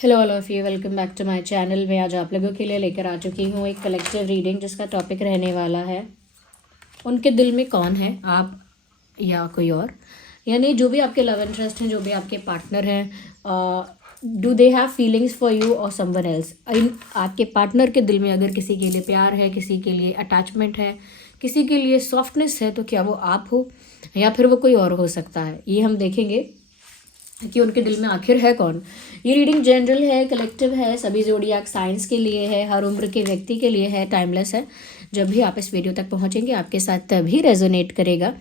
Hello all of you, welcome back to my channel. मैं आज आप लोगों के लिए लेकर आ चुकी हूँ एक कलेक्टिव रीडिंग जिसका टॉपिक रहने वाला है उनके दिल में कौन है, आप या कोई और। यानी जो भी आपके लव इंटरेस्ट हैं, जो भी आपके पार्टनर हैं, do they have feelings for you और समवन एल्स। आपके पार्टनर के दिल में अगर किसी के लिए प्यार है, किसी के लिए अटैचमेंट है, किसी के लिए सॉफ्टनेस है, तो क्या वो आप हो या फिर वो कोई और हो सकता है। ये हम देखेंगे कि उनके दिल में आखिर है कौन। ये रीडिंग जनरल है, कलेक्टिव है, सभी ज़ोडिएक साइंस के लिए है, हर उम्र के व्यक्ति के लिए है, टाइमलेस है। जब भी आप इस वीडियो तक पहुंचेंगे आपके साथ तभी रेजोनेट करेगा,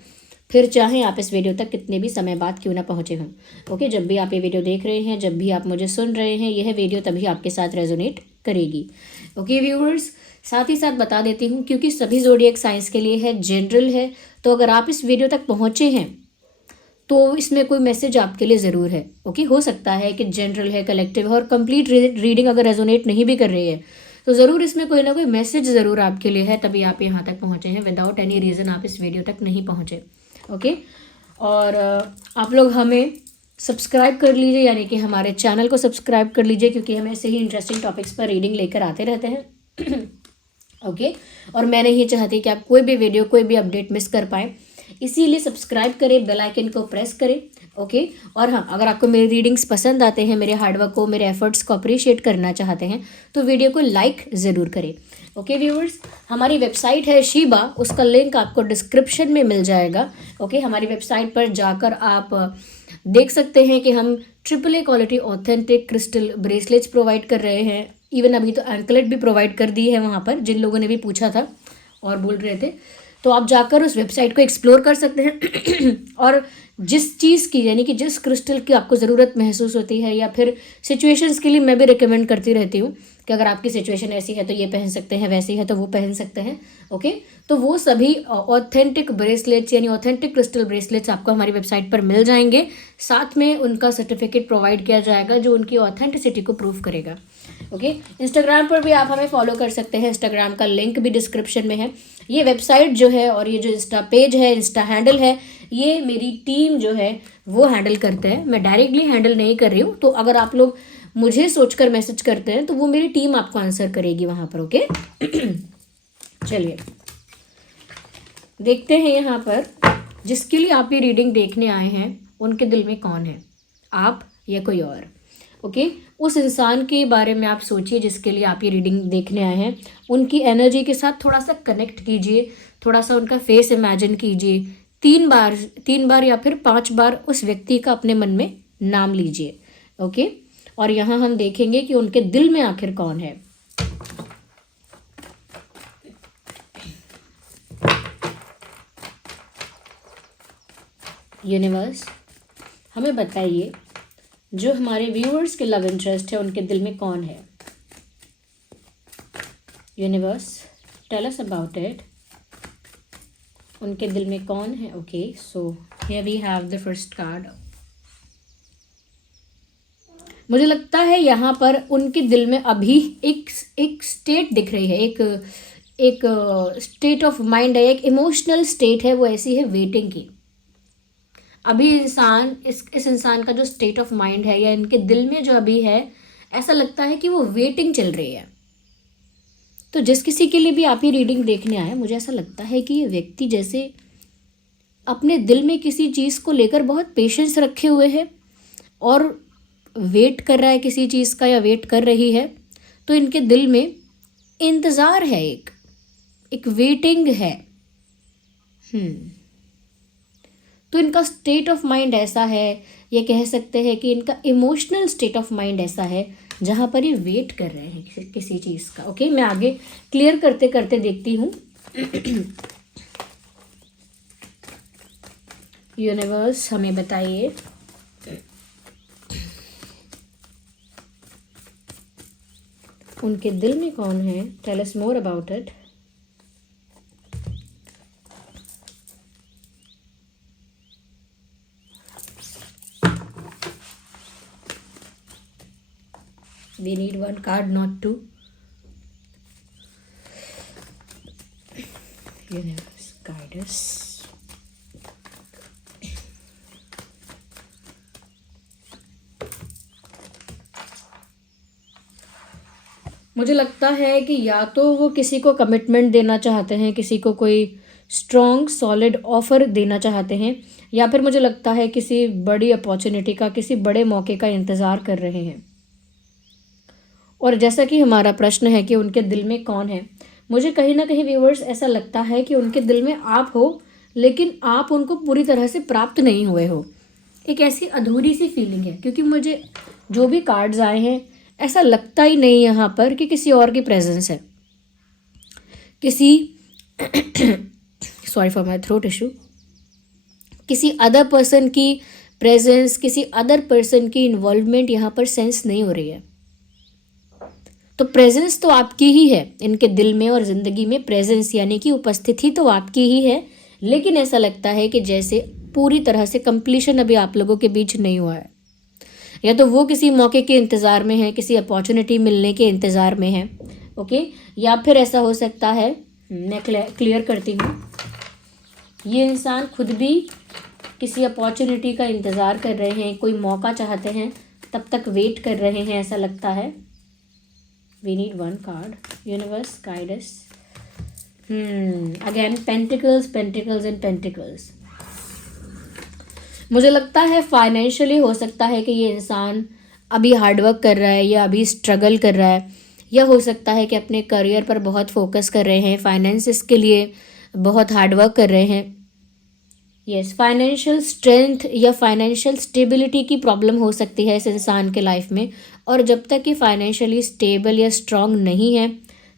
फिर चाहे आप इस वीडियो तक कितने भी समय बाद क्यों ना पहुंचे हों। ओके, जब भी आप ये वीडियो देख रहे हैं, जब भी आप मुझे सुन रहे हैं, यह वीडियो तभी आपके साथ रेजोनेट करेगी। ओके व्यूअर्स, साथ ही साथ बता देती हूँ क्योंकि सभी ज़ोडिएक साइंस के लिए है, जनरल है, तो अगर आप इस वीडियो तक पहुँचे हैं तो इसमें कोई मैसेज आपके लिए ज़रूर है। ओके, हो सकता है कि जनरल है, कलेक्टिव है और कंप्लीट रीडिंग अगर रेजोनेट नहीं भी कर रही है तो ज़रूर इसमें कोई ना कोई मैसेज ज़रूर आपके लिए है, तभी आप यहाँ तक पहुँचे हैं। विदाउट एनी रीज़न आप इस वीडियो तक नहीं पहुँचे। ओके, और आप लोग हमें सब्सक्राइब कर लीजिए, यानी कि हमारे चैनल को सब्सक्राइब कर लीजिए, क्योंकि हम ऐसे ही इंटरेस्टिंग टॉपिक्स पर रीडिंग लेकर आते रहते हैं। ओके, और मैं नहीं चाहती कि आप कोई भी वीडियो, कोई भी अपडेट मिस कर पाएँ, इसीलिए सब्सक्राइब करें, बेल आइकन को प्रेस करें। ओके, और हाँ, अगर आपको मेरी रीडिंग्स पसंद आते हैं, मेरे हार्डवर्क को, मेरे एफर्ट्स को अप्रिशिएट करना चाहते हैं, तो वीडियो को लाइक ज़रूर करें। ओके व्यूअर्स, हमारी वेबसाइट है शीबा, उसका लिंक आपको डिस्क्रिप्शन में मिल जाएगा। ओके, हमारी वेबसाइट पर जाकर आप देख सकते हैं कि हम AAA quality authentic crystal bracelets provide कर रहे हैं। इवन अभी तो एंकलेट भी प्रोवाइड कर दी है वहाँ पर, जिन लोगों ने भी पूछा था और बोल रहे थे, तो आप जाकर उस वेबसाइट को एक्सप्लोर कर सकते हैं। और जिस चीज़ की, यानी कि जिस क्रिस्टल की आपको ज़रूरत महसूस होती है, या फिर सिचुएशंस के लिए मैं भी रिकमेंड करती रहती हूँ कि अगर आपकी सिचुएशन ऐसी है तो ये पहन सकते हैं, वैसी है तो वो पहन सकते हैं। ओके, तो वो सभी ऑथेंटिक ब्रेसलेट्स यानी ऑथेंटिक क्रिस्टल ब्रेसलेट्स आपको हमारी वेबसाइट पर मिल जाएंगे। साथ में उनका सर्टिफिकेट प्रोवाइड किया जाएगा जो उनकी ऑथेंटिसिटी को प्रूव करेगा। ओके, इंस्टाग्राम पर भी आप हमें फॉलो कर सकते हैं, इंस्टाग्राम का लिंक भी डिस्क्रिप्शन में है। ये वेबसाइट जो है और ये जो इंस्टा पेज है, इंस्टा हैंडल है, ये मेरी टीम जो है वो हैंडल करते हैं, मैं डायरेक्टली हैंडल नहीं कर रही हूँ। तो अगर आप लोग मुझे सोचकर मैसेज करते हैं तो वो मेरी टीम आपको आंसर करेगी वहाँ पर। ओके, चलिए देखते हैं यहाँ पर जिसके लिए आप ये रीडिंग देखने आए हैं उनके दिल में कौन है, आप या कोई और। ओके, उस इंसान के बारे में आप सोचिए जिसके लिए आप ये रीडिंग देखने आए हैं। उनकी एनर्जी के साथ थोड़ा सा कनेक्ट कीजिए, थोड़ा सा उनका फेस इमेजिन कीजिए। 3 बार या फिर 5 बार उस व्यक्ति का अपने मन में नाम लीजिए। ओके, और यहाँ हम देखेंगे कि उनके दिल में आखिर कौन है। यूनिवर्स, हमें बताइए जो हमारे व्यूअर्स के लव इंटरेस्ट है उनके दिल में कौन है। Universe, tell us about it. उनके दिल में कौन है। Okay, so here we have the first card. मुझे लगता है यहाँ पर उनके दिल में अभी एक स्टेट दिख रही है, एक स्टेट ऑफ माइंड है, एक इमोशनल स्टेट है, वो ऐसी है वेटिंग की। अभी इंसान इस इंसान का जो स्टेट ऑफ माइंड है या इनके दिल में जो अभी है, ऐसा लगता है कि वो वेटिंग चल रही है। तो जिस किसी के लिए भी आप ये रीडिंग देखने आए, मुझे ऐसा लगता है कि ये व्यक्ति जैसे अपने दिल में किसी चीज़ को लेकर बहुत पेशेंस रखे हुए है और वेट कर रहा है किसी चीज़ का, या वेट कर रही है। तो इनके दिल में इंतज़ार है, एक वेटिंग है। तो इनका स्टेट ऑफ माइंड ऐसा है, ये कह सकते हैं कि इनका इमोशनल स्टेट ऑफ माइंड ऐसा है जहाँ पर ये वेट कर रहे हैं किसी चीज़ का। ओके, मैं आगे क्लियर करते करते देखती हूँ। यूनिवर्स, हमें बताइए उनके दिल में कौन है। Tell us more about it. We need one card, not two. Universe, guide us. मुझे लगता है कि या तो वो किसी को कमिटमेंट देना चाहते हैं, किसी को कोई स्ट्रॉन्ग सॉलिड ऑफर देना चाहते हैं, या फिर मुझे लगता है किसी बड़ी अपॉर्चुनिटी का, किसी बड़े मौके का इंतज़ार कर रहे हैं। और जैसा कि हमारा प्रश्न है कि उनके दिल में कौन है, मुझे कहीं ना कहीं व्यूवर्स ऐसा लगता है कि उनके दिल में आप हो, लेकिन आप उनको पूरी तरह से प्राप्त नहीं हुए हो। एक ऐसी अधूरी सी फीलिंग है, क्योंकि मुझे जो भी कार्ड्स आए हैं ऐसा लगता ही नहीं यहाँ पर कि किसी और की प्रेजेंस है, किसी sorry for my throat issue, किसी अदर पर्सन की प्रेजेंस, किसी अदर पर्सन की इन्वॉल्वमेंट यहाँ पर सेंस नहीं हो रही है। तो प्रेजेंस तो आपकी ही है इनके दिल में और ज़िंदगी में, प्रेजेंस यानी कि उपस्थिति तो आपकी ही है, लेकिन ऐसा लगता है कि जैसे पूरी तरह से कंप्लीशन अभी आप लोगों के बीच नहीं हुआ है। या तो वो किसी मौके के इंतज़ार में है, किसी अपॉर्चुनिटी मिलने के इंतज़ार में है, ओके। या फिर ऐसा हो सकता है, मैं क्लियर करती हूँ, ये इंसान खुद भी किसी अपॉर्चुनिटी का इंतज़ार कर रहे हैं, कोई मौका चाहते हैं, तब तक वेट कर रहे हैं, ऐसा लगता है। We need one card, universe guide us. Again pentacles, pentacles and pentacles. मुझे लगता है फाइनेंशियली हो सकता है कि ये इंसान अभी हार्डवर्क कर रहा है या अभी स्ट्रगल कर रहा है, या हो सकता है कि अपने करियर पर बहुत फोकस कर रहे हैं, फाइनेंसिस के लिए बहुत हार्डवर्क कर रहे हैं। यस, फाइनेंशियल स्ट्रेंथ या फाइनेंशियल स्टेबिलिटी की प्रॉब्लम हो सकती है इस इंसान के लाइफ में, और जब तक कि फाइनेंशियली स्टेबल या स्ट्रांग नहीं है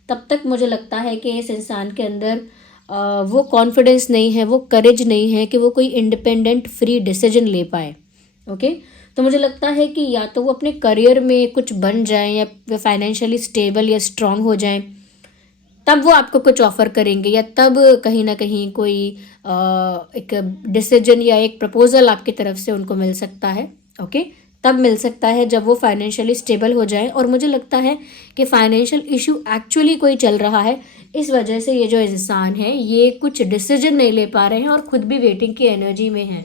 तब तक मुझे लगता है कि इस इंसान के अंदर वो कॉन्फिडेंस नहीं है, वो करेज नहीं है कि वो कोई इंडिपेंडेंट फ्री डिसीजन ले पाए, ओके। तो मुझे लगता है कि या तो वो अपने करियर में कुछ बन जाएं या फाइनेंशियली स्टेबल या स्ट्रांग हो जाएं, तब वो आपको कुछ ऑफ़र करेंगे, या तब कहीं ना कहीं कोई एक डिसीजन या एक प्रपोजल आपकी तरफ से उनको मिल सकता है, ओके। तब मिल सकता है जब वो फाइनेंशियली स्टेबल हो जाए। और मुझे लगता है कि फाइनेंशियल इशू एक्चुअली कोई चल रहा है, इस वजह से ये जो इंसान है ये कुछ डिसीजन नहीं ले पा रहे हैं और खुद भी वेटिंग की एनर्जी में हैं,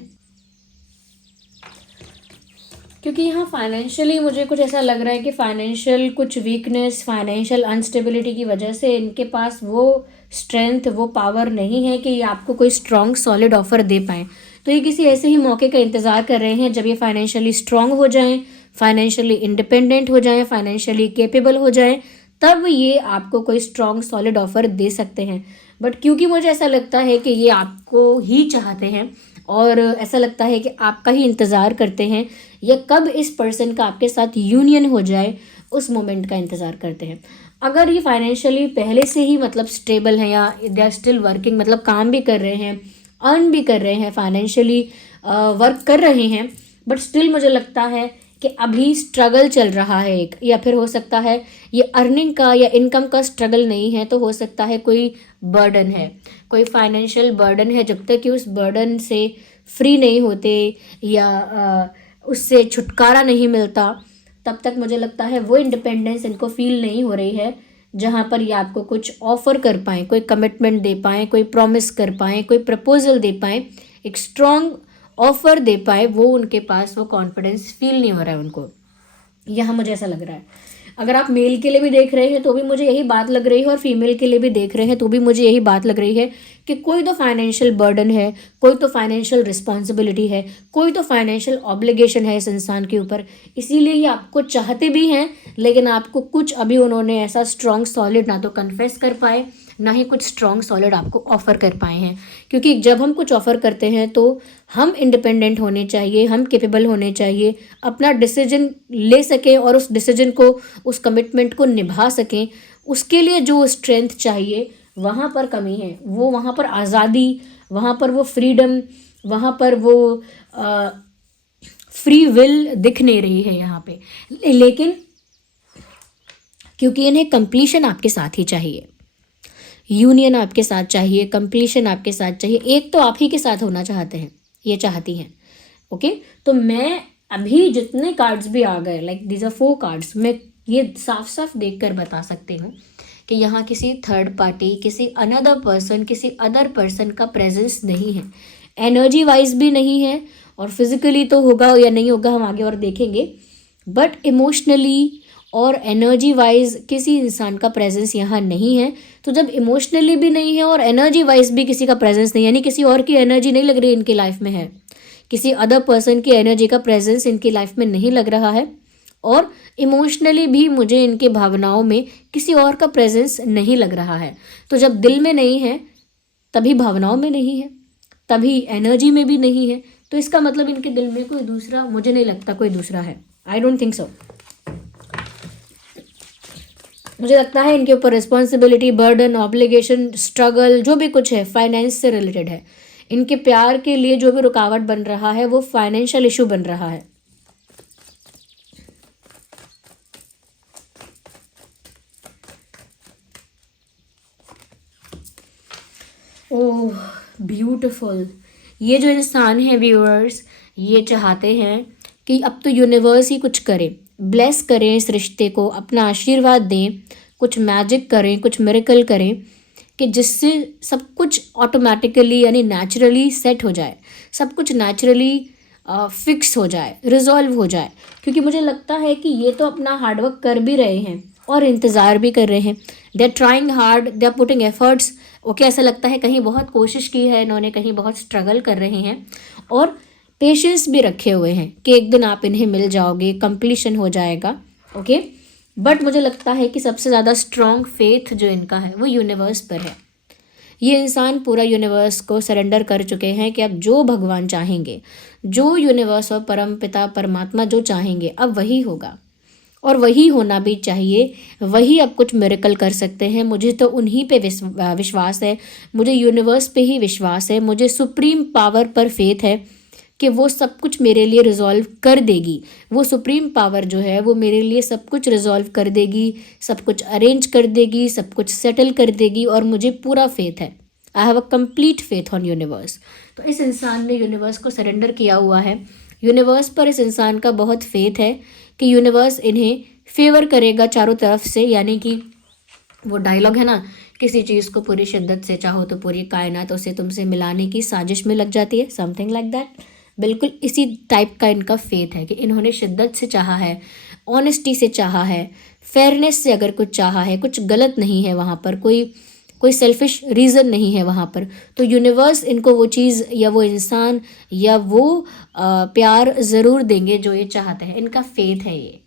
क्योंकि यहाँ फाइनेंशियली मुझे कुछ ऐसा लग रहा है कि फाइनेंशियल कुछ वीकनेस, फाइनेंशियल अनस्टेबिलिटी की वजह से इनके पास वो स्ट्रेंथ, वो पावर नहीं है कि ये आपको कोई स्ट्रॉन्ग सॉलिड ऑफर दे पाएँ। तो ये किसी ऐसे ही मौके का इंतज़ार कर रहे हैं जब ये फाइनेंशियली स्ट्रांग हो जाएं, फाइनेंशियली इंडिपेंडेंट हो जाएं, फाइनेंशियली कैपेबल हो जाएं, तब ये आपको कोई स्ट्रॉन्ग सॉलिड ऑफर दे सकते हैं। बट क्योंकि मुझे ऐसा लगता है कि ये आपको ही चाहते हैं और ऐसा लगता है कि आपका ही इंतज़ार करते हैं, या कब इस पर्सन का आपके साथ यूनियन हो जाए उस मोमेंट का इंतज़ार करते हैं। अगर ये फाइनेंशियली पहले से ही मतलब स्टेबल हैं या दे आर स्टिल वर्किंग, मतलब काम भी कर रहे हैं, अर्न भी कर रहे हैं, फाइनेंशियली वर्क कर रहे हैं, बट स्टिल मुझे लगता है कि अभी स्ट्रगल चल रहा है एक, या फिर हो सकता है ये अर्निंग का या इनकम का स्ट्रगल नहीं है, तो हो सकता है कोई बर्डन है, कोई फाइनेंशियल बर्डन है। जब तक कि उस बर्डन से फ्री नहीं होते या उससे छुटकारा नहीं मिलता, तब तक मुझे लगता है वो इंडिपेंडेंस इनको फील नहीं हो रही है जहाँ पर ये आपको कुछ ऑफ़र कर पाएँ, कोई कमिटमेंट दे पाएँ, कोई प्रॉमिस कर पाएँ, कोई प्रपोजल दे पाएँ, एक स्ट्रॉन्ग ऑफ़र दे पाए, वो उनके पास वो कॉन्फिडेंस फील नहीं हो रहा है उनको। यहाँ मुझे ऐसा लग रहा है। अगर आप मेल के लिए भी देख रहे हैं तो भी मुझे यही बात लग रही है, और फीमेल के लिए भी देख रहे हैं तो भी मुझे यही बात लग रही है कि कोई तो फाइनेंशियल बर्डन है, कोई तो फाइनेंशियल रिस्पॉन्सिबिलिटी है, कोई तो फाइनेंशियल ऑब्लिगेशन है इस इंसान के ऊपर। इसीलिए ये आपको चाहते भी हैं, लेकिन आपको कुछ अभी उन्होंने ऐसा स्ट्रॉन्ग सॉलिड ना तो कन्फेस कर पाए, ना ही कुछ स्ट्रॉन्ग सॉलिड आपको ऑफ़र कर पाए हैं। क्योंकि जब हम कुछ ऑफ़र करते हैं तो हम इंडिपेंडेंट होने चाहिए, हम कैपेबल होने चाहिए, अपना डिसीजन ले सकें और उस डिसीजन को, उस कमिटमेंट को निभा सकें। उसके लिए जो स्ट्रेंथ चाहिए वहाँ पर कमी है, वो वहाँ पर आज़ादी, वहाँ पर वो फ्रीडम, वहाँ पर वो फ्री विल दिख नहीं रही है यहाँ पे। लेकिन क्योंकि इन्हें कंप्लीशन आपके साथ ही चाहिए, यूनियन आपके साथ चाहिए, कंप्लीशन आपके साथ चाहिए, एक तो आप ही के साथ होना चाहते हैं, ये चाहती हैं, ओके। तो मैं अभी जितने कार्ड्स भी आ गए, लाइक दीज आर 4 कार्ड्स, मैं ये साफ साफ देखकर बता सकती हूँ कि यहाँ किसी थर्ड पार्टी, किसी अनदर पर्सन, किसी अदर पर्सन का प्रेजेंस नहीं है, एनर्जी वाइज भी नहीं है, और फिजिकली तो होगा या नहीं होगा हम आगे और देखेंगे, बट इमोशनली और एनर्जी वाइज किसी इंसान का प्रेजेंस यहाँ नहीं है। तो जब इमोशनली भी नहीं है और एनर्जी वाइज भी किसी का प्रेजेंस नहीं, यानी किसी और की एनर्जी नहीं लग रही इनकी लाइफ में है, किसी अदर पर्सन की एनर्जी का प्रेजेंस इनकी लाइफ में नहीं लग रहा है, और इमोशनली भी मुझे इनके भावनाओं में किसी और का प्रेजेंस नहीं लग रहा है। तो जब दिल में नहीं है तभी भावनाओं में नहीं है, तभी एनर्जी में भी नहीं है। तो इसका मतलब इनके दिल में कोई दूसरा, मुझे नहीं लगता कोई दूसरा है। I don't think so. मुझे लगता है इनके ऊपर रिस्पॉन्सिबिलिटी, बर्डन, ऑब्लिगेशन, स्ट्रगल जो भी कुछ है फाइनेंस से रिलेटेड है। इनके प्यार के लिए जो भी रुकावट बन रहा है वो फाइनेंशियल इशू बन रहा है। ओह ब्यूटिफुल। ये जो इंसान है व्यूअर्स, ये चाहते हैं कि अब तो यूनिवर्स ही कुछ करे, ब्लेस करें इस रिश्ते को, अपना आशीर्वाद दें, कुछ मैजिक करें, कुछ मिरेकल करें कि जिससे सब कुछ ऑटोमेटिकली यानी नेचुरली सेट हो जाए, सब कुछ नेचुरली फिक्स हो जाए, रिजॉल्व हो जाए। क्योंकि मुझे लगता है कि ये तो अपना हार्डवर्क कर भी रहे हैं और इंतज़ार भी कर रहे हैं। They are trying hard, they are putting efforts. Okay, ऐसा लगता है कहीं बहुत कोशिश की है इन्होंने, कहीं बहुत स्ट्रगल कर रहे हैं और पेशेंस भी रखे हुए हैं कि एक दिन आप इन्हें मिल जाओगे, कंप्लीशन हो जाएगा। ओके, बट मुझे लगता है कि सबसे ज़्यादा स्ट्रॉन्ग फेथ जो इनका है वो यूनिवर्स पर है। ये इंसान पूरा यूनिवर्स को सरेंडर कर चुके हैं कि अब जो भगवान चाहेंगे, जो यूनिवर्स और परम पिता परमात्मा जो चाहेंगे अब वही होगा, और वही होना भी चाहिए। वही अब कुछ मिरेकल कर सकते हैं। मुझे तो उन्हीं पे विश्वास है, मुझे यूनिवर्स पे ही विश्वास है, मुझे सुप्रीम पावर पर फेथ है कि वो सब कुछ मेरे लिए रिजॉल्व कर देगी। वो सुप्रीम पावर जो है वो मेरे लिए सब कुछ रिजॉल्व कर देगी, सब कुछ अरेंज कर देगी, सब कुछ सेटल कर देगी, और मुझे पूरा फेथ है। I have a complete faith on universe. तो इस इंसान ने यूनिवर्स को सरेंडर किया हुआ है। यूनिवर्स पर इस इंसान का बहुत फेथ है कि यूनिवर्स इन्हें फेवर करेगा चारों तरफ से। यानी कि वो डायलॉग है ना, किसी चीज़ को पूरी शिद्दत से चाहो तो पूरी कायनात उसे तुमसे मिलाने की साजिश में लग जाती है, समथिंग लाइक दैट। बिल्कुल इसी टाइप का इनका फेथ है कि इन्होंने शिद्दत से चाहा है, ऑनेस्टी से चाहा है, फेयरनेस से अगर कुछ चाहा है, कुछ गलत नहीं है वहाँ पर, कोई सेल्फिश रीज़न नहीं है वहाँ पर, तो यूनिवर्स इनको वो चीज़ या वो इंसान या वो प्यार ज़रूर देंगे जो ये चाहते हैं। इनका फेथ है ये,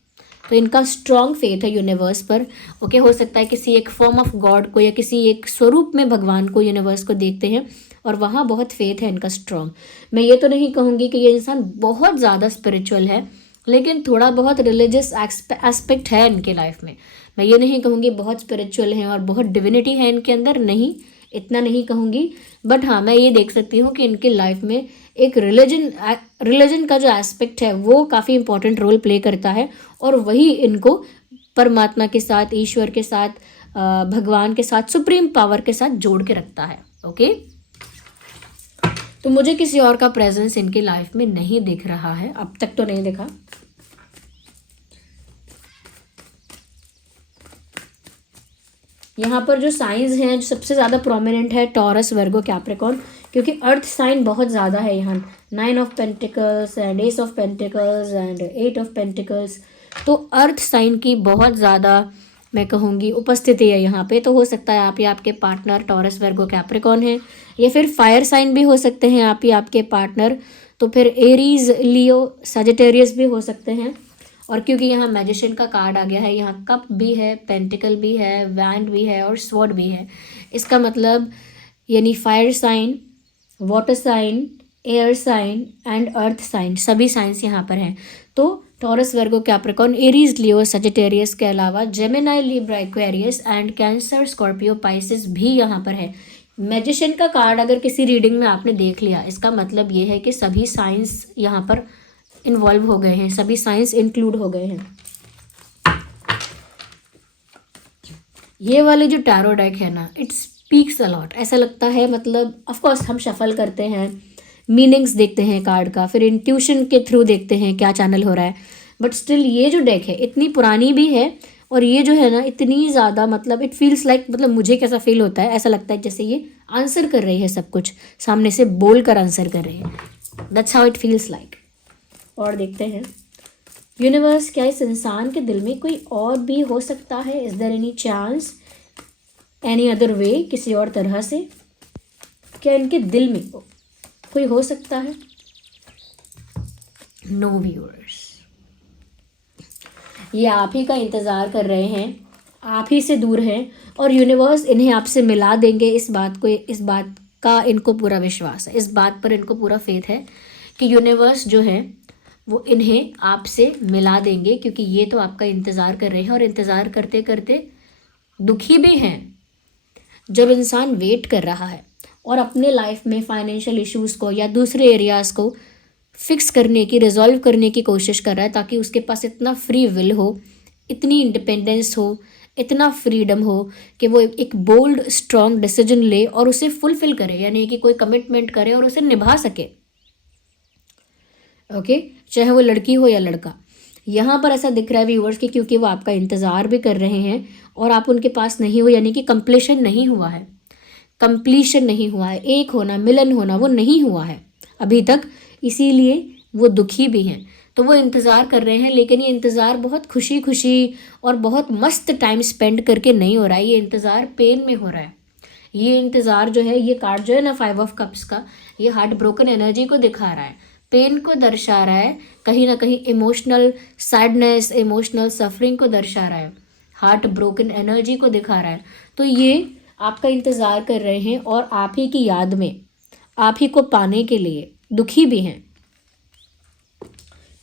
तो इनका स्ट्रॉन्ग फेथ है यूनिवर्स पर। ओके, हो सकता है किसी एक फॉर्म ऑफ गॉड को या किसी एक स्वरूप में भगवान को, यूनिवर्स को देखते हैं और वहाँ बहुत फेथ है इनका स्ट्रॉन्ग। मैं ये तो नहीं कहूँगी कि ये इंसान बहुत ज़्यादा स्पिरिचुअल है, लेकिन थोड़ा बहुत रिलीजियस एस्पेक्ट है इनके लाइफ में। मैं ये नहीं कहूँगी बहुत स्पिरिचुअल हैं और बहुत डिविनिटी है इनके अंदर, नहीं, इतना नहीं कहूँगी। बट हाँ, मैं ये देख सकती हूँ कि इनके लाइफ में एक रिलीजन का जो एस्पेक्ट है वो काफ़ी इंपॉर्टेंट रोल प्ले करता है, और वही इनको परमात्मा के साथ, ईश्वर के साथ, भगवान के साथ, सुप्रीम पावर के साथ जोड़ के रखता है। ओके, तो मुझे किसी और का प्रेजेंस इनकी लाइफ में नहीं दिख रहा है, अब तक तो नहीं दिखा। यहाँ पर जो साइंस हैं, जो सबसे ज़्यादा प्रोमिनेंट है टॉरस, वर्गो, कैप्रिकॉर्न, क्योंकि अर्थ साइन बहुत ज़्यादा है यहाँ। 9 of pentacles and S of pentacles and 8 of pentacles, तो अर्थ साइन की बहुत ज़्यादा मैं कहूँगी उपस्थिति है यहाँ पे। तो हो सकता है आप ही आपके पार्टनर टॉरस, वर्गो, कैप्रिकॉर्न है, या फिर फायर साइन भी हो सकते हैं आप ही आपके पार्टनर। तो फिर एरीज, लियो, सजिटेरियस भी हो सकते हैं। और क्योंकि यहाँ मैजिशियन का कार्ड आ गया है, यहाँ कप भी है, पेंटिकल भी है, वैंड भी है और स्वॉर्ड भी है, इसका मतलब यानी fire sign, water sign, air sign and earth sign, सभी साइंस यहाँ पर हैं। तो Taurus, Virgo, Capricorn, Aries, Leo, Sagittarius के अलावा Gemini, Libra, Aquarius and Cancer, Scorpio, Pisces भी यहाँ पर है। मैजिशियन का कार्ड अगर किसी रीडिंग में आपने देख लिया, इसका मतलब ये है कि सभी साइंस यहाँ पर इन्वॉल्व हो गए हैं, सभी साइंस इंक्लूड हो गए हैं। ये वाले जो टैरो डेक है ना, इट स्पीक्स अलॉट। ऐसा लगता है, मतलब ऑफ कोर्स हम शफल करते हैं, मीनिंग्स देखते हैं कार्ड का, फिर इंट्यूशन के थ्रू देखते हैं क्या चैनल हो रहा है, बट स्टिल ये जो डेक है इतनी पुरानी भी है, और ये जो है ना इतनी ज़्यादा, मतलब इट फील्स लाइक, मतलब मुझे कैसा फील होता है, ऐसा लगता है जैसे ये आंसर कर रही है, सब कुछ सामने से बोल कर आंसर कर रही है। That's how it feels like. और देखते हैं यूनिवर्स, क्या इस इंसान के दिल में कोई और भी हो सकता है? Is there any chance, any other way, किसी और तरह से क्या इनके दिल में कोई हो सकता है? नो व्यूअर्स, ये आप ही का इंतज़ार कर रहे हैं, आप ही से दूर हैं और यूनिवर्स इन्हें आपसे मिला देंगे। इस बात का इनको पूरा विश्वास है, इस बात पर इनको पूरा फेथ है कि यूनिवर्स जो है वो इन्हें आपसे मिला देंगे, क्योंकि ये तो आपका इंतज़ार कर रहे हैं और इंतज़ार करते करते दुखी भी हैं। जब इंसान वेट कर रहा है और अपने लाइफ में फाइनेंशियल इश्यूज़ को या दूसरे एरियाज़ को फिक्स करने की, रिजॉल्व करने की कोशिश कर रहा है, ताकि उसके पास इतना फ्री विल हो, इतनी इंडिपेंडेंस हो, इतना फ्रीडम हो कि वो एक बोल्ड स्ट्रॉन्ग डिसीजन ले और उसे फुलफिल करे, यानी कि कोई कमिटमेंट करे और उसे निभा सके। ओके, चाहे वो लड़की हो या लड़का। यहाँ पर ऐसा दिख रहा है व्यूअर्स कि क्योंकि वो आपका इंतज़ार भी कर रहे हैं और आप उनके पास नहीं हो, यानी कि कंप्लीशन नहीं हुआ है, कंप्लीशन नहीं हुआ है, एक होना, मिलन होना वो नहीं हुआ है अभी तक, इसीलिए वो दुखी भी हैं। तो वो इंतज़ार कर रहे हैं, लेकिन ये इंतज़ार बहुत खुशी खुशी और बहुत मस्त टाइम स्पेंड करके नहीं हो रहा है, ये इंतज़ार पेन में हो रहा है। ये इंतज़ार जो है, ये कार्ड जो है ना 5 ऑफ कप्स का, ये हार्ट ब्रोकन एनर्जी को दिखा रहा है, पेन को दर्शा रहा है, कहीं ना कहीं इमोशनल सैडनेस, इमोशनल सफरिंग को दर्शा रहा है, हार्ट ब्रोकन एनर्जी को दिखा रहा है। तो ये आपका इंतज़ार कर रहे हैं और आप ही की याद में, आप ही को पाने के लिए दुखी भी हैं।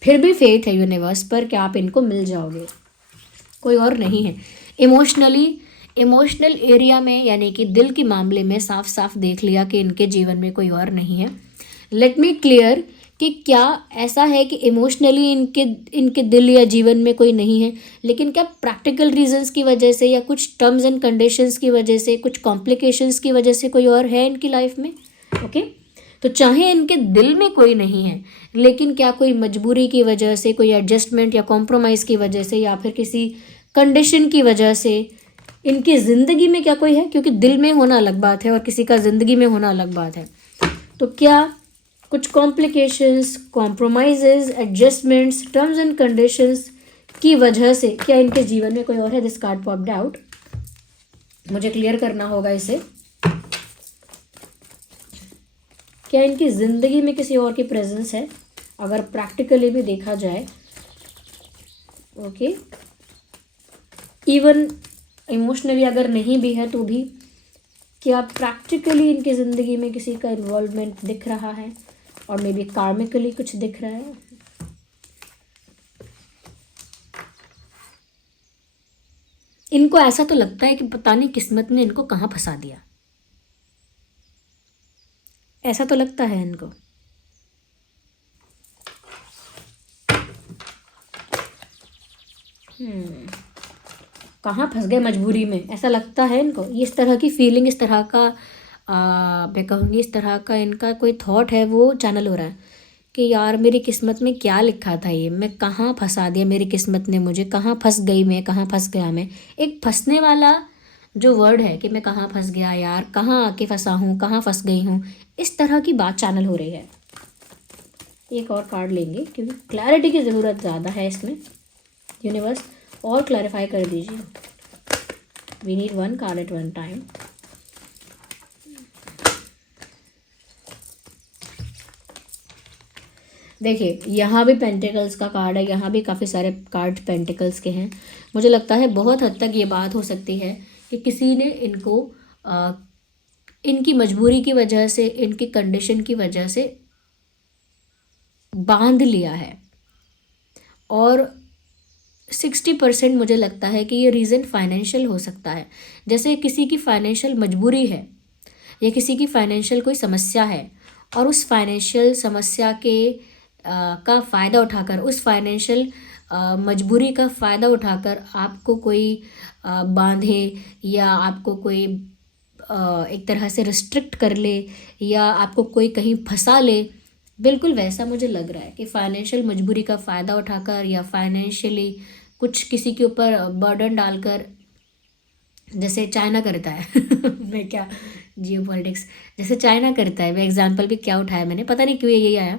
फिर भी फेथ है यूनिवर्स पर कि आप इनको मिल जाओगे, कोई और नहीं है। इमोशनल एरिया में, यानी कि दिल के मामले में साफ साफ देख लिया कि इनके जीवन में कोई और नहीं है। लेट मी क्लियर कि क्या ऐसा है कि इमोशनली इनके दिल या जीवन में कोई नहीं है, लेकिन क्या प्रैक्टिकल रीजंस की वजह से या कुछ टर्म्स एंड कंडीशंस की वजह से, कुछ कॉम्प्लिकेशंस की वजह से कोई और है इनकी लाइफ में? ओके, तो चाहे इनके दिल में कोई नहीं है, लेकिन क्या कोई मजबूरी की वजह से, कोई एडजस्टमेंट या कॉम्प्रोमाइज़ की वजह से, या फिर किसी कंडीशन की वजह से इनकी ज़िंदगी में क्या कोई है? क्योंकि दिल में होना अलग बात है और किसी का ज़िंदगी में होना अलग बात है। तो क्या कुछ complications, compromises, adjustments, terms and conditions की वजह से क्या इनके जीवन में कोई और है? दिस कार्ड पॉप्ड आउट, मुझे क्लियर करना होगा इसे। क्या इनकी ज़िंदगी में किसी और की प्रेजेंस है, अगर प्रैक्टिकली भी देखा जाए? ओके, इवन इमोशनली अगर नहीं भी है तो भी क्या प्रैक्टिकली इनकी ज़िंदगी में किसी का इन्वॉल्वमेंट दिख रहा है, और मे बी कार्मिकली कुछ दिख रहा है? इनको ऐसा तो लगता है कि पता नहीं किस्मत ने इनको कहाँ फंसा दिया, ऐसा तो लगता है इनको। कहाँ फंस गए मजबूरी में, ऐसा लगता है इनको। इस तरह की फीलिंग, इस तरह का मैं कहूँगी, इस तरह का इनका कोई थॉट है वो चैनल हो रहा है कि यार मेरी किस्मत में क्या लिखा था, ये मैं कहाँ फंसा दिया, मेरी किस्मत ने मुझे कहाँ फंस गई, मैं कहाँ फंस गया। मैं एक फंसने वाला जो वर्ड है कि मैं कहाँ फंस गया यार, कहाँ आके फंसा हूँ, कहाँ फंस गई हूँ, इस तरह की बात चैनल हो रही है। एक और कार्ड लेंगे क्योंकि क्लैरिटी की ज़रूरत ज़्यादा है इसमें। यूनिवर्स और क्लैरिफाई कर दीजिए, we need one card at one time. देखिए, यहाँ भी पेंटिकल्स का कार्ड है, यहाँ भी काफ़ी सारे कार्ड पेंटिकल्स के हैं। मुझे लगता है बहुत हद तक ये बात हो सकती है कि किसी ने इनको इनकी मजबूरी की वजह से, इनकी कंडीशन की वजह से बांध लिया है, और 60% मुझे लगता है कि ये रीज़न फाइनेंशियल हो सकता है। जैसे किसी की फाइनेंशियल मजबूरी है या किसी की फाइनेंशियल कोई समस्या है, और उस फाइनेंशियल समस्या के का फ़ायदा उठाकर, उस फाइनेंशियल मजबूरी का फ़ायदा उठाकर आपको कोई बांधे, या आपको कोई एक तरह से रिस्ट्रिक्ट कर ले, या आपको कोई कहीं फंसा ले, बिल्कुल वैसा मुझे लग रहा है कि फाइनेंशियल मजबूरी का फ़ायदा उठाकर या फाइनेंशियली कुछ किसी के ऊपर बर्डन डालकर, जैसे चाइना करता है मैं क्या, जियो पॉलिटिक्स जैसे चाइना करता है, मैं एग्जाम्पल भी क्या उठाया मैंने, पता नहीं क्यों यही आया।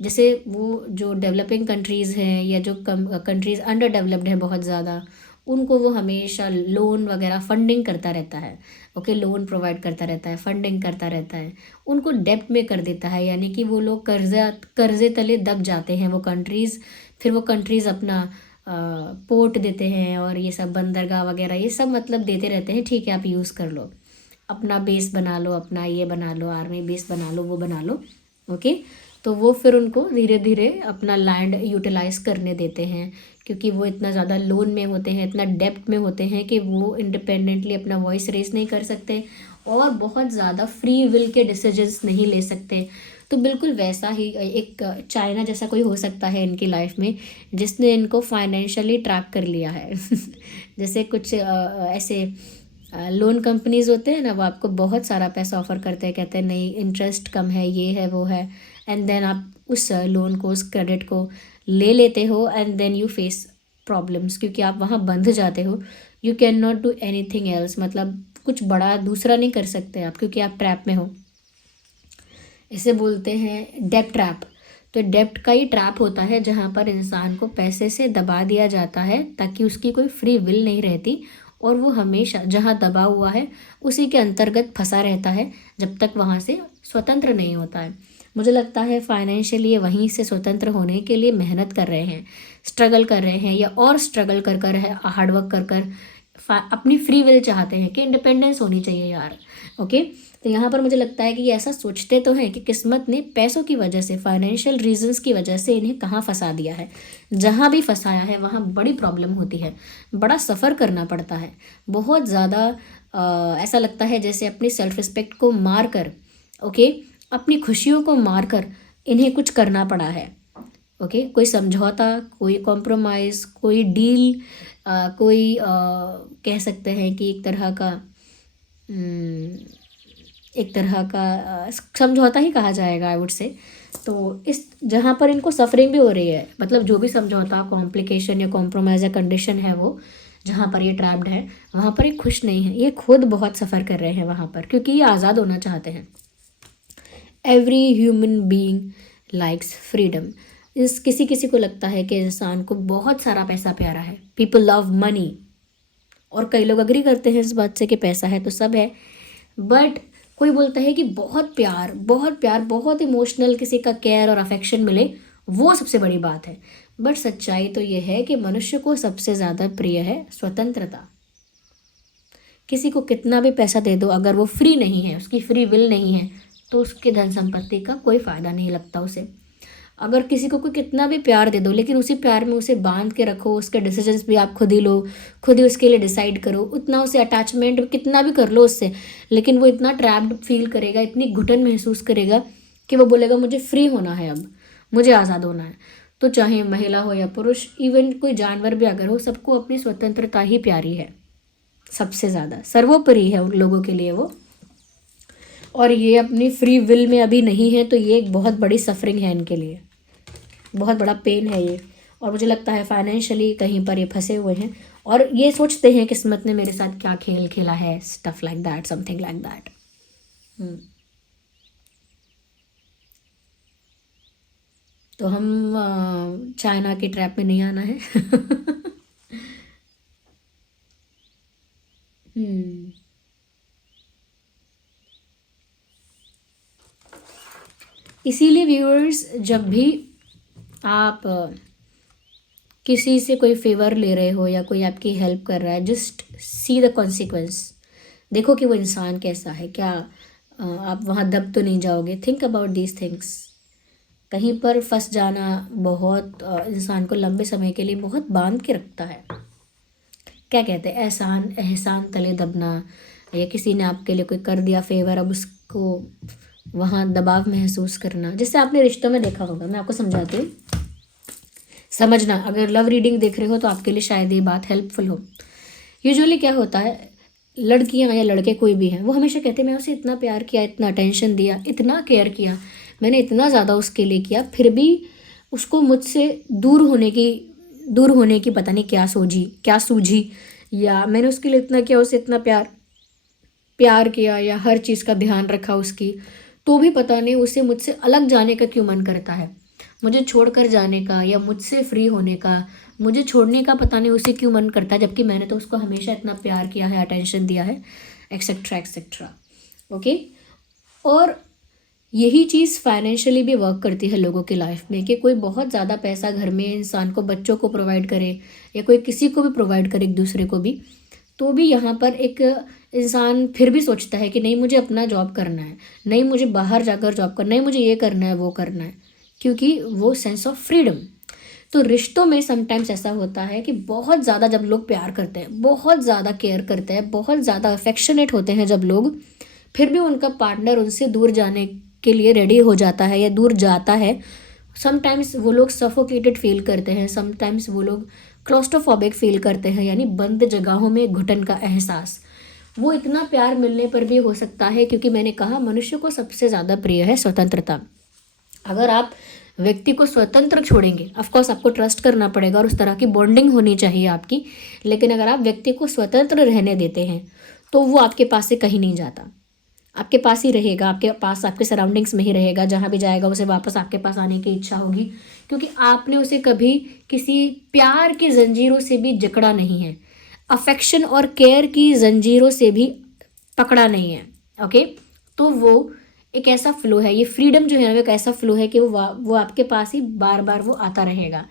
जैसे वो जो डेवलपिंग कंट्रीज़ हैं या जो कंट्रीज़ अंडर डेवलप्ड हैं बहुत ज़्यादा, उनको वो हमेशा लोन वगैरह फंडिंग करता रहता है। ओके, लोन प्रोवाइड करता रहता है, फंडिंग करता रहता है, उनको डेब्ट में कर देता है, यानी कि वो लोग कर्जे तले दब जाते हैं वो कंट्रीज़। फिर वो कंट्रीज़ अपना पोर्ट देते हैं और ये सब बंदरगाह वगैरह ये सब मतलब देते रहते हैं, ठीक है आप यूज़ कर लो, अपना बेस बना लो, अपना ये बना लो, आर्मी बेस बना लो, वो बना लो। ओके, तो वो फिर उनको धीरे धीरे अपना लैंड यूटिलाइज करने देते हैं, क्योंकि वो इतना ज़्यादा लोन में होते हैं, इतना डेप्थ में होते हैं कि वो इंडिपेंडेंटली अपना वॉइस रेस नहीं कर सकते और बहुत ज़्यादा फ्री विल के डिसीजंस नहीं ले सकते। तो बिल्कुल वैसा ही एक चाइना जैसा कोई हो सकता है इनकी लाइफ में, जिसने इनको फाइनेंशियली ट्रैप कर लिया है। जैसे कुछ ऐसे लोन कंपनीज होते हैं ना, वो आपको बहुत सारा पैसा ऑफर करते हैं, कहते हैं नहीं इंटरेस्ट कम है, ये है वो है, एंड देन आप उस लोन को, उस क्रेडिट को ले लेते हो and then you face problems, क्योंकि आप वहाँ बंध जाते हो। You can not do anything else, मतलब कुछ बड़ा दूसरा नहीं कर सकते आप, क्योंकि आप ट्रैप में हो। इसे बोलते हैं डेब्ट ट्रैप। तो डेब्ट का ही ट्रैप होता है जहाँ पर इंसान को पैसे से दबा दिया जाता है ताकि उसकी कोई फ्री विल नहीं रहती, और वो हमेशा जहाँ दबा हुआ है उसी के अंतर्गत फंसा रहता है जब तक वहाँ से स्वतंत्र नहीं होता है। मुझे लगता है फाइनेंशियली वहीं से स्वतंत्र होने के लिए मेहनत कर रहे हैं, स्ट्रगल कर रहे हैं, या और स्ट्रगल कर कर है, हार्डवर्क कर कर अपनी फ्री विल चाहते हैं कि इंडिपेंडेंस होनी चाहिए यार। ओके, तो यहाँ पर मुझे लगता है कि ये ऐसा सोचते तो हैं कि किस्मत ने पैसों की वजह से, फाइनेंशियल रीजंस की वजह से इन्हें कहाँ फंसा दिया है। जहाँ भी फंसाया है वहाँ बड़ी प्रॉब्लम होती है, बड़ा सफ़र करना पड़ता है, बहुत ज़्यादा ऐसा लगता है जैसे अपनी सेल्फ रिस्पेक्ट को मार कर, ओके, अपनी खुशियों को मार कर इन्हें कुछ करना पड़ा है। ओके, कोई समझौता, कोई कॉम्प्रोमाइज़, कोई डील, कोई कह सकते हैं कि एक तरह का समझौता ही कहा जाएगा आई वुड से। तो इस जहाँ पर इनको सफरिंग भी हो रही है, मतलब जो भी समझौता, कॉम्प्लिकेशन या कॉम्प्रोमाइज़ या कंडीशन है वो जहाँ पर ये ट्रैप्ड है, वहाँ पर ये खुश नहीं है, ये खुद बहुत सफ़र कर रहे हैं वहाँ पर, क्योंकि ये आज़ाद होना चाहते हैं। Every human being likes freedom. इस किसी किसी को लगता है कि इंसान को बहुत सारा पैसा प्यारा है, पीपल लव मनी, और कई लोग अग्री करते हैं इस बात से कि पैसा है तो सब है। बट कोई बोलता है कि बहुत प्यार, बहुत प्यार, बहुत इमोशनल किसी का केयर और अफेक्शन मिले, वो सबसे बड़ी बात है। बट सच्चाई तो ये है कि मनुष्य को सबसे ज़्यादा प्रिय है स्वतंत्रता। किसी को कितना भी पैसा दे दो, अगर वो फ्री नहीं है, उसकी फ्री विल नहीं है, तो उसके धन संपत्ति का कोई फ़ायदा नहीं लगता उसे। अगर किसी को कोई कितना भी प्यार दे दो, लेकिन उसी प्यार में उसे बांध के रखो, उसके डिसीजंस भी आप खुद ही लो, खुद ही उसके लिए डिसाइड करो, उतना उसे अटैचमेंट कितना भी कर लो उससे, लेकिन वो इतना ट्रैप्ड फील करेगा, इतनी घुटन महसूस करेगा कि वो बोलेगा मुझे फ्री होना है, अब मुझे आज़ाद होना है। तो चाहे महिला हो या पुरुष, इवन कोई जानवर भी अगर हो, सबको अपनी स्वतंत्रता ही प्यारी है, सबसे ज़्यादा सर्वोपरि है उन लोगों के लिए वो। और ये अपनी फ्री विल में अभी नहीं है, तो ये एक बहुत बड़ी सफरिंग है इनके लिए, बहुत बड़ा पेन है ये। और मुझे लगता है फाइनेंशियली कहीं पर ये फंसे हुए हैं और ये सोचते हैं किस्मत ने मेरे साथ क्या खेल खेला है, stuff like that, something like that. तो हम चाइना की ट्रैप में नहीं आना है। हम्म इसीलिए व्यूअर्स, जब भी आप किसी से कोई फेवर ले रहे हो या कोई आपकी हेल्प कर रहा है, जस्ट सी द कॉन्सिक्वेंस। देखो कि वो इंसान कैसा है, क्या आप वहाँ दब तो नहीं जाओगे। Think about these things. कहीं पर फंस जाना बहुत इंसान को लंबे समय के लिए बहुत बांध के रखता है। क्या कहते हैं, एहसान एहसान तले दबना, या किसी ने आपके लिए कोई कर दिया फेवर, अब उसको वहाँ दबाव महसूस करना, जिससे आपने रिश्तों में देखा होगा। मैं आपको समझाती हूँ, समझना। अगर लव रीडिंग देख रहे हो तो आपके लिए शायद ये बात हेल्पफुल हो। यूजुअली क्या होता है, लड़कियां या लड़के कोई भी हैं, वो हमेशा कहते हैं मैं उसे इतना प्यार किया, इतना अटेंशन दिया, इतना केयर किया, मैंने इतना ज़्यादा उसके लिए किया, फिर भी उसको मुझसे दूर होने की पता नहीं क्या सूझी, या मैंने उसके लिए इतना किया, उसे इतना प्यार प्यार किया या हर चीज़ का ध्यान रखा उसकी, तो भी पता नहीं उसे मुझसे अलग जाने का क्यों मन करता है। मुझे छोड़कर जाने का या मुझसे फ्री होने का, मुझे छोड़ने का पता नहीं उसे क्यों मन करता है, जबकि मैंने तो उसको हमेशा इतना प्यार किया है, अटेंशन दिया है, एक्सेट्रा एक्सेट्रा। ओके। और यही चीज़ फाइनेंशियली भी वर्क करती है लोगों की लाइफ में, कि कोई बहुत ज़्यादा पैसा घर में इंसान को, बच्चों को प्रोवाइड करे या कोई किसी को भी प्रोवाइड करे, एक दूसरे को भी, तो भी यहाँ पर एक इंसान फिर भी सोचता है कि नहीं मुझे अपना जॉब करना है, नहीं मुझे बाहर जाकर जॉब करना है, मुझे ये करना है वो करना है, क्योंकि वो सेंस ऑफ फ्रीडम। तो रिश्तों में समटाइम्स ऐसा होता है कि बहुत ज़्यादा जब लोग प्यार करते हैं, बहुत ज़्यादा केयर करते हैं, बहुत ज़्यादा अफेक्शनेट होते हैं जब लोग, फिर भी उनका पार्टनर उनसे दूर जाने के लिए रेडी हो जाता है या दूर जाता है, समटाइम्स वो लोग सफोकेटेड फील करते हैं, समटाइम्स वो लोग क्लॉस्ट्रोफोबिक फील करते हैं, यानी बंद जगहों में घुटन का एहसास। वो इतना प्यार मिलने पर भी हो सकता है, क्योंकि मैंने कहा मनुष्य को सबसे ज़्यादा प्रिय है स्वतंत्रता। अगर आप व्यक्ति को स्वतंत्र छोड़ेंगे, ऑफकोर्स आपको ट्रस्ट करना पड़ेगा और उस तरह की बॉन्डिंग होनी चाहिए आपकी, लेकिन अगर आप व्यक्ति को स्वतंत्र रहने देते हैं तो वो आपके पास से कहीं नहीं जाता, आपके पास ही रहेगा, आपके पास, आपके सराउंडिंग्स में ही रहेगा, जहाँ भी जाएगा उसे वापस आपके पास आने की इच्छा होगी, क्योंकि आपने उसे कभी किसी प्यार की जंजीरों से भी जकड़ा नहीं है, अफेक्शन और केयर की जंजीरों से भी पकड़ा नहीं है। ओके। तो वो एक ऐसा फ्लो है, ये फ्रीडम जो है वो एक ऐसा फ्लो है कि वो आपके पास ही बार बार वो आता रहेगा,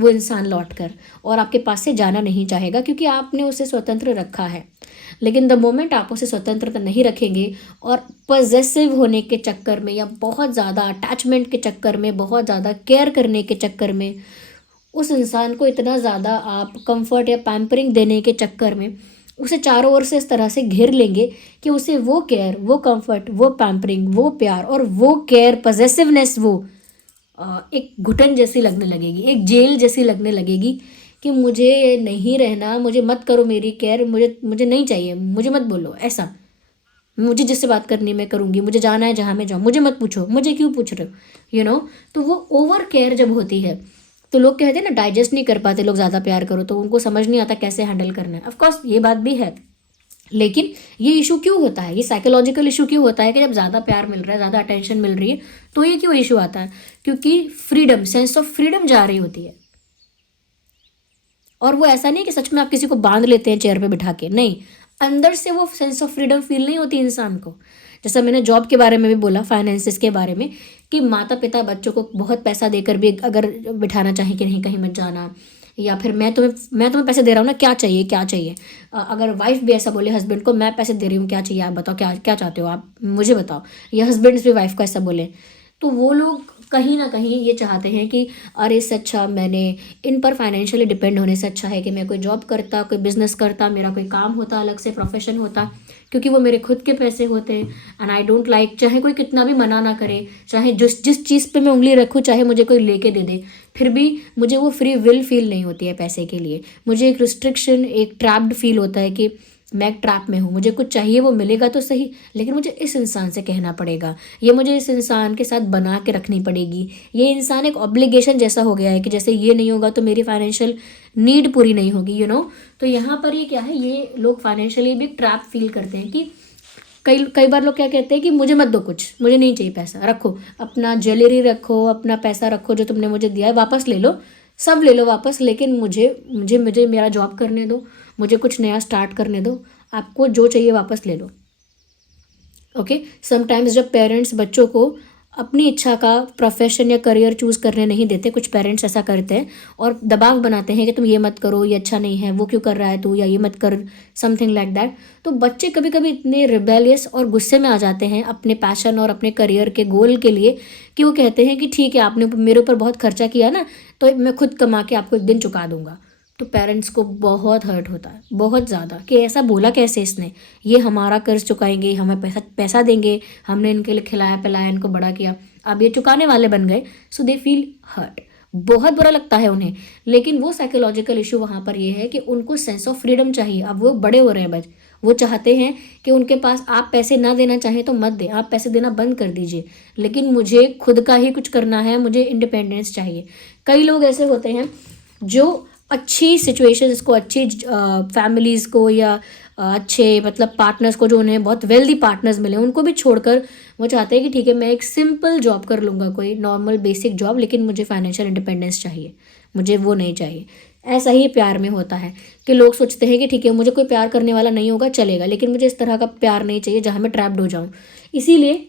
वो इंसान लौट कर, और आपके पास से जाना नहीं चाहेगा, क्योंकि आपने उसे स्वतंत्र रखा है। लेकिन द मोमेंट आप उसे स्वतंत्रता नहीं रखेंगे और पॉजेसिव होने के चक्कर में, या बहुत ज़्यादा अटैचमेंट के चक्कर में, बहुत ज़्यादा केयर करने के चक्कर में, उस इंसान को इतना ज़्यादा आप कंफर्ट या पैम्परिंग देने के चक्कर में उसे चारों ओर से इस तरह से घेर लेंगे कि उसे वो केयर, वो कंफर्ट, वो पैम्परिंग, वो प्यार और वो केयर, पॉजेसिवनेस, वो एक घुटन जैसी लगने लगेगी, एक जेल जैसी लगने लगेगी, कि मुझे नहीं रहना, मुझे मत करो मेरी केयर, मुझे नहीं चाहिए, मुझे मत बोलो ऐसा, मुझे जिससे बात करनी मैं करूँगी, मुझे जाना है जहाँ मैं जाऊँ, मुझे मत पूछो, मुझे क्यों पूछ रहे हो, तो वो ओवर केयर जब होती है तो लोग कहते हैं ना, डाइजेस्ट नहीं कर पाते लोग, ज़्यादा प्यार करो तो उनको समझ नहीं आता कैसे हैंडल करना है। ऑफकोर्स ये बात भी है, लेकिन ये इशू क्यों होता है, ये साइकोलॉजिकल इशू क्यों होता है कि जब ज़्यादा प्यार मिल रहा है, ज़्यादा अटेंशन मिल रही है, तो ये क्यों इशू आता है? क्योंकि फ्रीडम, सेंस ऑफ फ्रीडम जा रही होती है। और वो ऐसा नहीं कि सच में आप किसी को बांध लेते हैं चेयर पे बिठा के, नहीं, अंदर से वो सेंस ऑफ फ्रीडम फील नहीं होती इंसान को। जैसा मैंने जॉब के बारे में भी बोला, फाइनेंसिस के बारे में, कि माता पिता बच्चों को बहुत पैसा देकर भी अगर बिठाना चाहें कि नहीं कहीं मत जाना, या फिर मैं तुम्हें पैसे दे रहा हूँ ना, क्या चाहिए क्या चाहिए, अगर वाइफ भी ऐसा बोले हस्बैंड को, मैं पैसे दे रही हूँ क्या चाहिए आप बताओ, क्या क्या चाहते हो आप मुझे बताओ, या हस्बैंड भी वाइफ को ऐसा बोले, तो वो लोग कहीं ना कहीं ये चाहते हैं कि अरे इससे अच्छा मैंने इन पर फाइनेंशियली डिपेंड होने से अच्छा है कि मैं कोई जॉब करता, कोई बिजनेस करता, मेरा कोई काम होता, अलग से प्रोफेशन होता, क्योंकि वो मेरे खुद के पैसे होते हैं। एंड आई डोंट लाइक, चाहे कोई कितना भी मना ना करे, चाहे जिस चीज़ पे मैं उंगली रखूँ, चाहे मुझे कोई लेके दे दे, फिर भी मुझे वो फ्री विल फील नहीं होती है पैसे के लिए। मुझे एक रिस्ट्रिक्शन, एक ट्रैप्ड फील होता है कि मैं एक ट्रैप में हूँ, मुझे कुछ चाहिए वो मिलेगा तो सही, लेकिन मुझे इस इंसान से कहना पड़ेगा, ये मुझे इस इंसान के साथ बना के रखनी पड़ेगी। ये इंसान एक ऑब्लिगेशन जैसा हो गया है कि जैसे ये नहीं होगा तो मेरी फाइनेंशियल नीड पूरी नहीं होगी, तो यहाँ पर ये क्या है, ये लोग फाइनेंशियली भी ट्रैप फील करते हैं कि कई बार लोग क्या कहते हैं कि मुझे मत दो कुछ, मुझे नहीं चाहिए पैसा, रखो अपना ज्वेलरी, रखो अपना पैसा, रखो जो तुमने मुझे दिया है वापस ले लो, सब ले लो वापस, लेकिन मुझे मुझे मुझे मेरा जॉब करने दो, मुझे कुछ नया स्टार्ट करने दो, आपको जो चाहिए वापस ले लो। ओके। समटाइम्स जब पेरेंट्स बच्चों को अपनी इच्छा का प्रोफेशन या करियर चूज़ करने नहीं देते, कुछ पेरेंट्स ऐसा करते हैं और दबाव बनाते हैं कि तुम ये मत करो, ये अच्छा नहीं है, वो क्यों कर रहा है तू, या ये मत कर, समथिंग लाइक दैट। तो बच्चे कभी कभी इतने रिबेलियस और गुस्से में आ जाते हैं अपने पैशन और अपने करियर के गोल के लिए, कि वो कहते हैं कि ठीक है आपने मेरे ऊपर बहुत खर्चा किया ना, तो मैं खुद कमा के आपको एक दिन चुका दूंगा। तो पेरेंट्स को बहुत हर्ट होता है, बहुत ज़्यादा, कि ऐसा बोला कैसे इसने, ये हमारा कर्ज चुकाएंगे, हमें पैसा देंगे, हमने इनके लिए खिलाया पिलाया, इनको बड़ा किया, अब ये चुकाने वाले बन गए। सो दे फील हर्ट, बहुत बुरा लगता है उन्हें। लेकिन वो साइकोलॉजिकल इशू वहाँ पर ये है कि उनको सेंस ऑफ फ्रीडम चाहिए। अब वो बड़े हो रहे हैं बच, वो चाहते हैं कि उनके पास, आप पैसे ना देना चाहें तो मत दें, आप पैसे देना बंद कर दीजिए, लेकिन मुझे खुद का ही कुछ करना है, मुझे इंडिपेंडेंस चाहिए। कई लोग ऐसे होते हैं जो अच्छी सिचुएशंस को, अच्छी फैमिलीज़ को, या अच्छे मतलब पार्टनर्स को, जो उन्हें बहुत वेल्दी पार्टनर्स मिले, उनको भी छोड़कर वो चाहते हैं कि ठीक है मैं एक सिंपल जॉब कर लूँगा, कोई नॉर्मल बेसिक जॉब, लेकिन मुझे फाइनेंशियल इंडिपेंडेंस चाहिए, मुझे वो नहीं चाहिए। ऐसा ही प्यार में होता है कि लोग सोचते हैं कि ठीक है मुझे कोई प्यार करने वाला नहीं होगा चलेगा, लेकिन मुझे इस तरह का प्यार नहीं चाहिए जहाँ मैं ट्रैप्ड हो जाऊँ। इसीलिए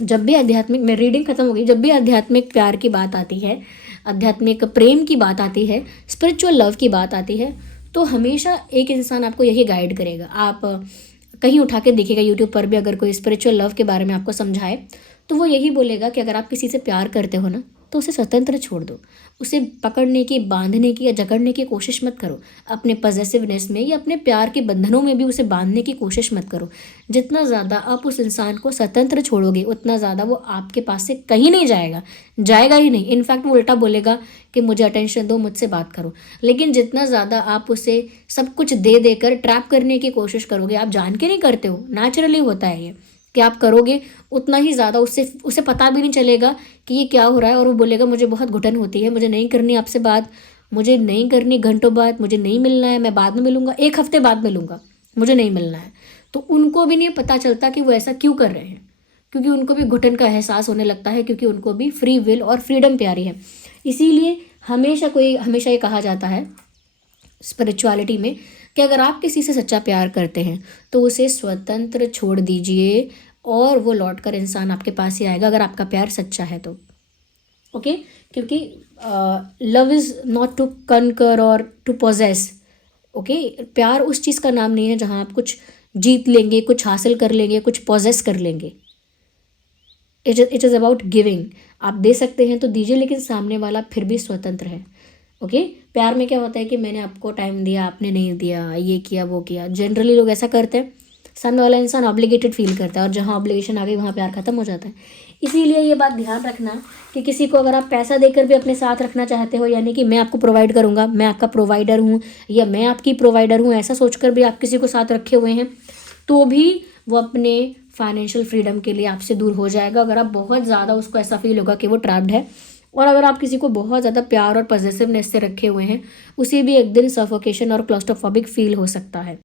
जब भी आध्यात्मिक, मैं रीडिंग खत्म हो गई, जब भी आध्यात्मिक प्यार की बात आती है, आध्यात्मिक प्रेम की बात आती है, स्पिरिचुअल लव की बात आती है, तो हमेशा एक इंसान आपको यही गाइड करेगा। आप कहीं उठा के देखिएगा, यूट्यूब पर भी अगर कोई स्पिरिचुअल लव के बारे में आपको समझाए, तो वो यही बोलेगा कि अगर आप किसी से प्यार करते हो ना, तो उसे स्वतंत्र छोड़ दो, उसे पकड़ने की, बांधने की या जकड़ने की कोशिश मत करो, अपने पॉजेसिवनेस में या अपने प्यार के बंधनों में भी उसे बांधने की कोशिश मत करो। जितना ज़्यादा आप उस इंसान को स्वतंत्र छोड़ोगे, उतना ज़्यादा वो आपके पास से कहीं नहीं जाएगा, जाएगा ही नहीं। इनफैक्ट वो उल्टा बोलेगा कि मुझे अटेंशन दो, मुझसे बात करो। लेकिन जितना ज़्यादा आप उसे सब कुछ दे देकर ट्रैप करने की कोशिश करोगे, आप जान के नहीं करते हो, नेचुरली होता है ये कि आप करोगे, उतना ही ज़्यादा उसे पता भी नहीं चलेगा कि ये क्या हो रहा है, और वो बोलेगा मुझे बहुत घुटन होती है, मुझे नहीं करनी आपसे बात, मुझे नहीं करनी घंटों बाद, मुझे नहीं मिलना है, मैं बाद में मिलूंगा, एक हफ्ते बाद मिलूंगा, मुझे नहीं मिलना है। तो उनको भी नहीं पता चलता कि वो ऐसा क्यों कर रहे हैं, क्योंकि उनको भी घुटन का एहसास होने लगता है, क्योंकि उनको भी फ्री विल और फ्रीडम प्यारी है। इसीलिए हमेशा ये कहा जाता है स्पिरिचुअलिटी में कि अगर आप किसी से सच्चा प्यार करते हैं तो उसे स्वतंत्र छोड़ दीजिए, और वो लौट कर इंसान आपके पास ही आएगा, अगर आपका प्यार सच्चा है तो। ओके, क्योंकि love is not to conquer or to possess. Okay, प्यार उस चीज़ का नाम नहीं है जहाँ आप कुछ जीत लेंगे, कुछ हासिल कर लेंगे, कुछ पोजेस कर लेंगे। It is about giving. आप दे सकते हैं तो दीजिए, लेकिन सामने वाला फिर भी स्वतंत्र है। ओके, प्यार में क्या होता है कि मैंने आपको टाइम दिया, आपने नहीं दिया, ये किया वो किया, जनरली लोग ऐसा करते हैं, सामने वाला इंसान ऑब्लिगेटेड फील करता है, और जहाँ ऑब्लिगेशन आ गई वहाँ प्यार खत्म हो जाता है। इसीलिए ये बात ध्यान रखना कि किसी को अगर आप पैसा देकर भी अपने साथ रखना चाहते हो, यानी कि मैं आपको प्रोवाइड करूँगा, मैं आपका प्रोवाइडर हूँ या मैं आपकी प्रोवाइडर हूँ, ऐसा सोचकर भी आप किसी को साथ रखे हुए हैं, तो भी वो अपने फाइनेंशियल फ्रीडम के लिए आपसे दूर हो जाएगा, अगर आप बहुत ज़्यादा उसको ऐसा फील होगा कि वो ट्रैप्ड है। और अगर आप किसी को बहुत ज़्यादा प्यार और पॉजिटिवनेस से रखे हुए हैं, उसे भी एक दिन सफोकेशन और क्लॉस्ट्रोफोबिक फील हो सकता है।